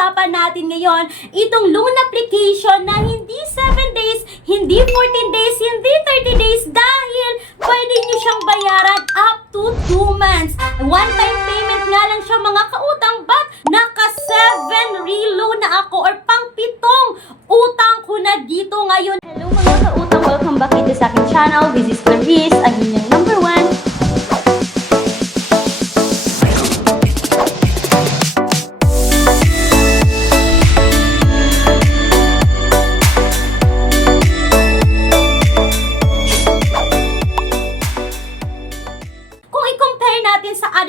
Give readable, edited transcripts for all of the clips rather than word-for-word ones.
pag-uusapan natin ngayon, itong loan application na hindi 7 days, hindi 14 days, hindi 30 days dahil pwede nyo siyang bayaran up to 2 months. One-time payment nga lang siya mga kautang, but naka 7 reloan na ako or pang 7 utang ko na dito ngayon. Hello mga kautang, welcome back dito sa aking channel. This is Clarice, ang inyong number 1.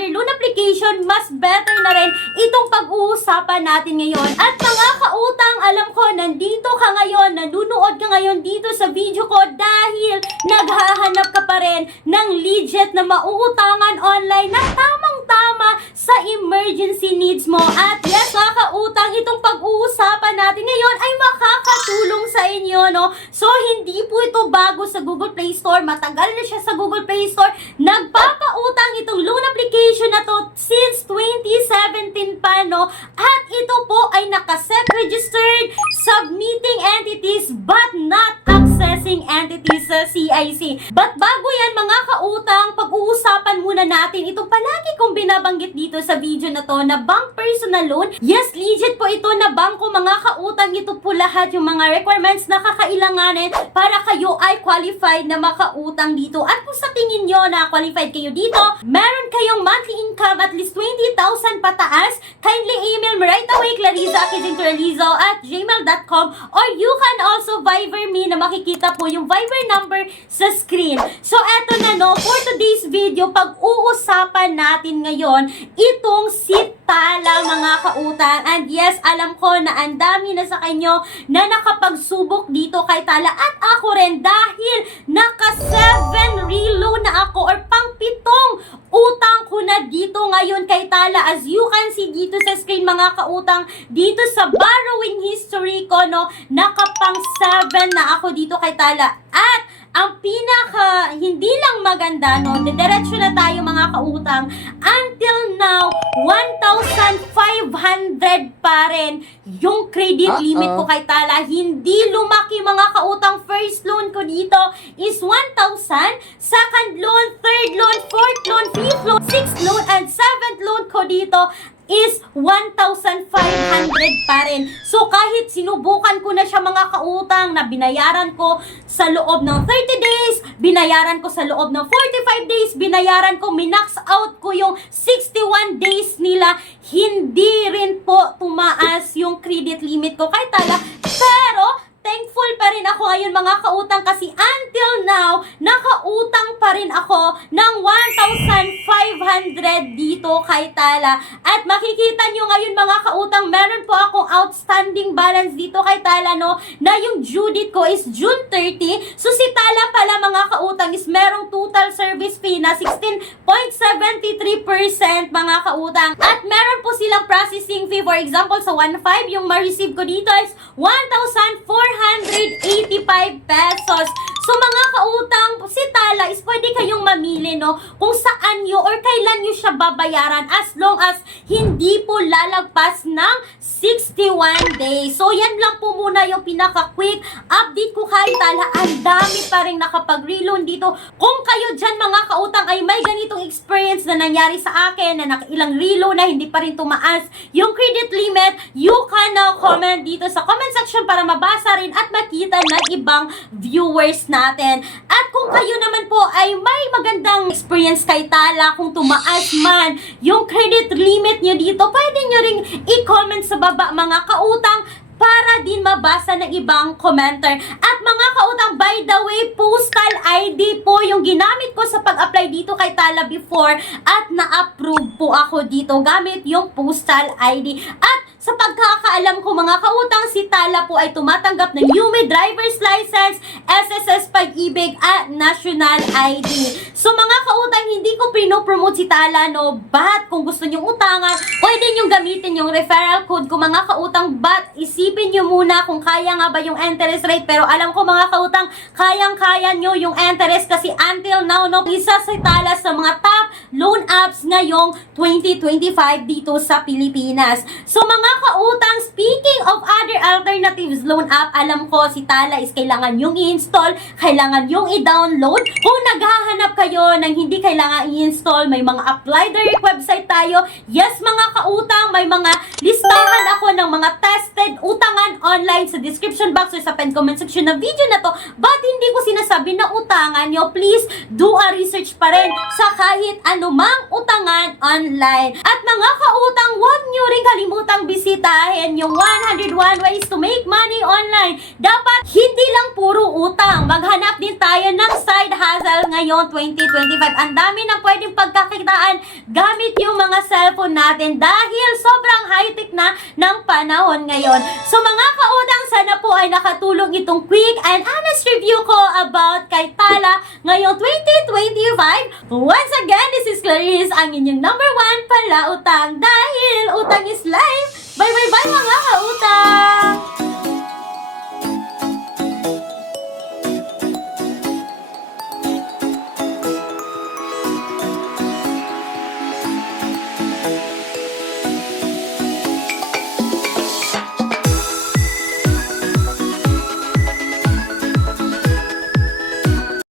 Loan application, mas better na rin itong pag-uusapan natin ngayon. At mga kautang, alam ko, nandito ka ngayon, nanunood ka ngayon dito sa video ko dahil naghahanap ka pa rin ng legit na mauutangan online na tamang-tama sa emergency needs mo. At yes, mga kautang, itong pag-uusapan natin ngayon ay makakatulong sa inyo, no? So, hindi po ito bago sa Google Play Store. Matagal na siya sa Google Play Store. Nagpapautang itong loan application na to since 2017 pa, no? At ito po ay nakaset registered submitting entities but not accessing entities sa CIC. But bago yan mga kautang, pag-uusapan muna natin itong palagi kong binabanggit dito sa video na to na bank personal loan. Yes, legit po ito na bangko mga kautang. Ito po lahat yung mga requirements na kakailanganin para kayo ay qualified na makautang dito. At kung sa tingin nyo na qualified kayo dito, meron kayong monthly income at least 20,000 pataas, kindly email me right away, clariza@gmail.com, or you can also Viber me na makikita po yung Viber number sa screen. So eto na, no, for today's video, pag-uusapan natin ngayon itong si Tala mga kautang. And yes, alam ko na ang dami na sa kanyo na nakapagsubok dito kay Tala at ako rin dahil naka 7 reloan na ako or pang 7 utang ko na dito ngayon kay Tala. As you can see dito sa screen mga kautang, dito sa borrowing history ko, no, nakapang 7 na ako dito kay Tala. At ang pinaka hindi lang maganda, no, diretso na tayo mga kautang, until now 1,500 pa rin yung credit limit ko kay Tala. Hindi lumaki mga kautang. First loan ko dito is 1,000, second loan, third loan, fourth loan, fifth loan, sixth loan, and seventh loan ko dito is 1,500 pa rin. So kahit sinubukan ko na siya mga kautang na binayaran ko sa loob ng 30 days, binayaran ko sa loob ng 45 days, binayaran ko, minax out ko yung 61 days nila, hindi rin po tumaas yung credit limit ko kay Tala. Pero thankful pa rin ako ngayon mga kautang kasi until now, nakautang pa rin ako ng 1,500 dito kay Tala. At makikita nyo ngayon mga kautang, meron po akong outstanding balance dito kay Tala, no, na yung due date ko is June 30. So si Tala pala mga kautang is merong total service fee na 16.73% mga kautang. At meron po silang processing fee. For example, sa 1,500 yung ma-receive ko dito is 1,485 pesos. So mga kautang, si Tala is pwede kayong mamili, no, kung saan nyo or kailan nyo siya babayaran as long as hindi po lalagpas ng 61 days. So yan lang po muna yung pinaka-quick update ko kay Tala. Ang dami pa rin nakapag-reloan dito. Kung kayo dyan mga kautang ay may ganitong experience na nangyari sa akin na nakailang reloan na hindi pa rin tumaas yung credit limit, you can comment dito sa comment section para mabasa rin at makita ng ibang viewers natin. At kung kayo naman po ay may magandang experience kay Tala, kung tumaas man yung credit limit nyo dito, pwede nyo ring i-comment sa baba mga kautang para din mabasa ng ibang commenter. At mga kautang, by the way, postal ID po yung ginamit ko sa pag-apply dito kay Tala before at na-approve po ako dito gamit yung postal ID. At sa pagkakaalam ko mga kautang, si Tala po ay tumatanggap ng UME driver's license, SSS Pag-ibig at National ID. So mga kautang, hindi ko pinopromote si Tala, no, but kung gusto nyong utangan, pwede nyong gamitin yung referral code ko mga kautang, but isipin nyo muna kung kaya nga ba yung interest rate. Pero alam ko mga kautang, kayang-kaya nyo yung interest kasi until now, no, isa si Tala sa mga top loan apps ngayong 2025 dito sa Pilipinas. So mga mga kautang, speaking of other alternatives loan app, alam ko si Tala is kailangan yung i-install, kailangan yung i-download. Kung naghahanap kayo ng hindi kailangan i-install, may mga apply direct website tayo. Yes mga kautang, may mga listahan ako ng mga tested utangan online sa description box or sa pen comment section ng video na to. But hindi ko sinasabi na utangan nyo. Please do a research pa rin sa kahit anumang utangan online. At mga kautang, huwag nyo rin kalimutang bisitahin yung 101 ways to make money online. Dapat hindi lang puro utang. Maghanap din tayo ng side hustle ngayon 2025. Ang dami na pwedeng pagkakitaan gamit yung mga cellphone natin dahil sobrang high-tech na ng panahon ngayon. So mga kautang, sana po ay nakatulong itong quick and honest review ko about kay Tala ngayong 2025. Once again, this is Clarice, ang inyong number 1 palautang dahil utang is life. Bye bye bye mga kautang!